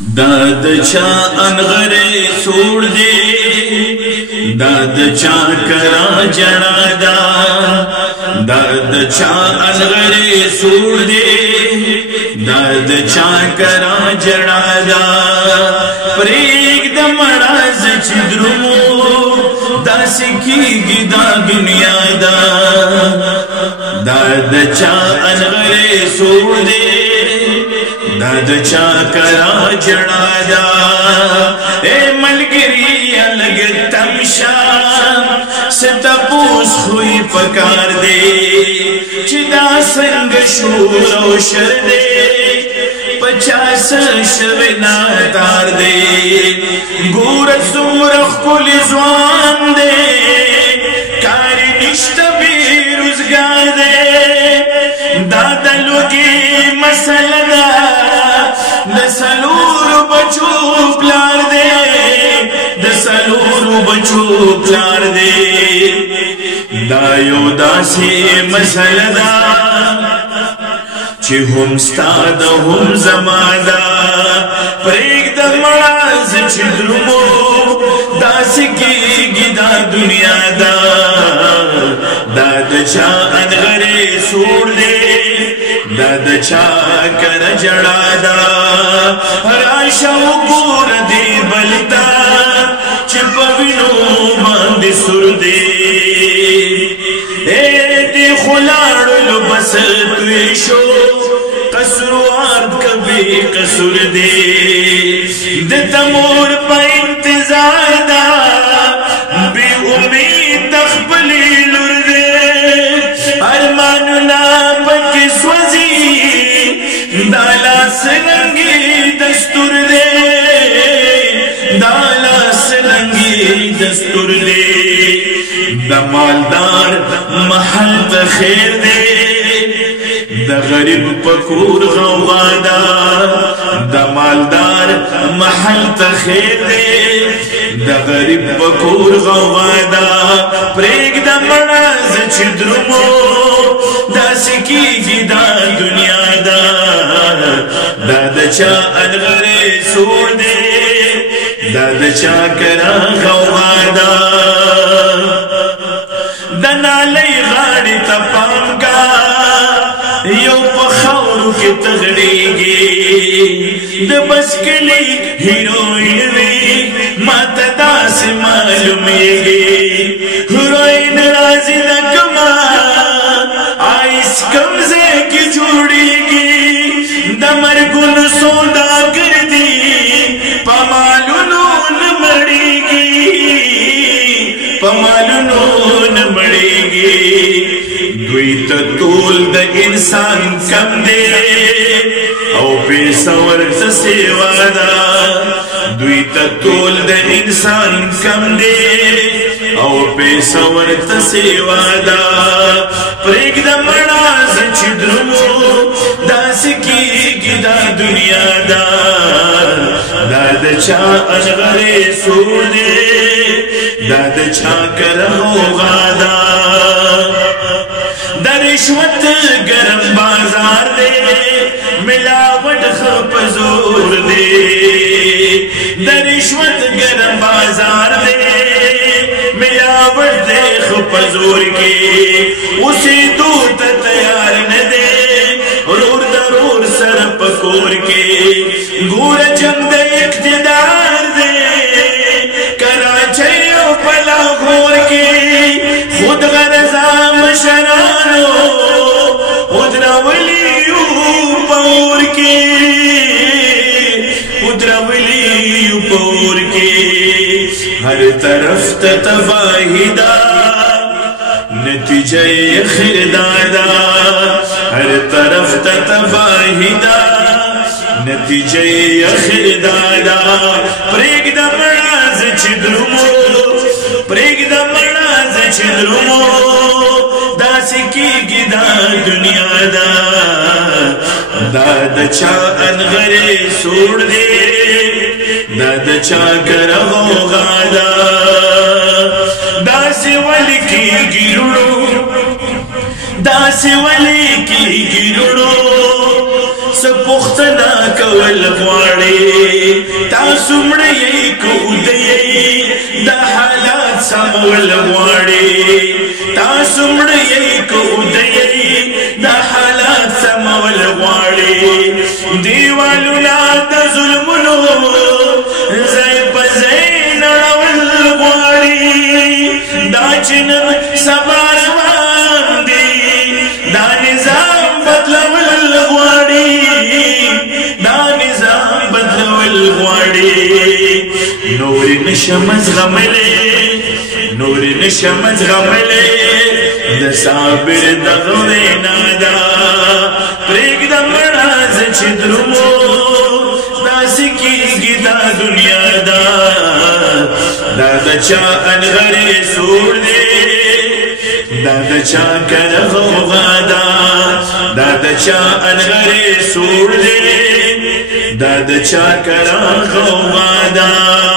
داد چا انغرے سوڑ دے داد چا کرا جڑا دا داد چا انغرے سوڑ دے داد چا کرا جڑا دا پریگ دا مڑاز چدرمو دا سکی گی دا دنیا دا داد چا انغرے سوڑ دے داد چا کرا جڑا دا اے ملگری الگ تمشا ستا پوس خوی پکار دے چدا سنگ شور و شر دے پچاس شوینا تار دے گورت سمرخ کل زوان دے کاری نشت بی روزگار دے دادا لوگی مسئلہ دا دسلور بچو پلار دے دسلور بچو پلار دے دایو داسی مسئلہ دا چی ہم ستاد ہم زمادا پریگ دا مراز چی درمو داسی کی گدا دنیا دا داد چا انغرے سوڑ دے داد چا کر جڑا دا راشا وګور دی بلتا چپ وینو باندې سر دی اے دی خلاړو بس توی شو قصروار کبھی قصر دی د تمور په انتظار دا بی امید تخبلی لور دی ارماننا پکی سوزی دالا سرنگی دستور دے دالا سرنگی دستور دے دا مالدار محل تخیر دے دا غریب پکور غوادا دا مالدار محل تخیر دے دا غریب پکور غوادا پریگ دا مراز چدرمو دا سکی گی دا دنیا دا داد چا انغرے سوڑ دے داد چا کرا غوادا دنالی غاڑی تا پانگا یو پخورو کی تغڑیگی دا بسکلی ہیروین وی ماتا دا سے معلومیگی ہیروین رازی دا کما آئیس کمزے کی جوڑیگی دا مرگن سودا کر دی پمالونون مڑیگی پمالونون مڑیگی دوی تا طول دا انسان کم دے او پیسا ورد سیوا دا دوی تا طول دا انسان کم دے او پیسا ورد سیوا دا پریگ دا مراز چدرمو دا سکی گی دا دنیا دا داد چا انغرے سور دے داد چا کرہو غادا دا رشوت گرم بازار دے ملاوٹ خپزور دے دا رشوت گرم بازار دے ملاوٹ دے خپزور کے اسی دوت تیار ندے رور درور سر پکور کے گور جنگ دے اقتدار دے کراچی و پلا غور کے خود غرزا مشرانو خود رولیو پور کے خود رولیو پور کے ہر طرف تتباہی دا نتیجہ خردادا ہر طرف تتباہی دا نتیجہ خردادا پریگ دا مراز چدرمو پریگ دا مراز چدرمو دا سکی گی دا دنیا دا داد چا انغرے سوڑ دے داد چا کرہو غادا دا سی ولی کی گیرڑو دا سی ولی کی گیرڑو سپختنا کول غواړي سمړ یې کو دی دا حالات سمول غواړي تاسو مړ یې کو دی دا حالات سمول غواړي دیوالونه د ظلمونو زای په زای نړول غواړي دا چې نن سبا روان دي دا نظام بدلول غواړي دا نظام بدلول غواړي نور نشم زغملې نور نشم زغملې د صابر دغه وینا دا پرېږده مړه زه چې درومو داسې کېږي دا دنیا دا دا د چا انغرې سوړ دی دا د چا کره غوغا دا دا د چا انغرې سوړ دی دا د چا کره غوغا دا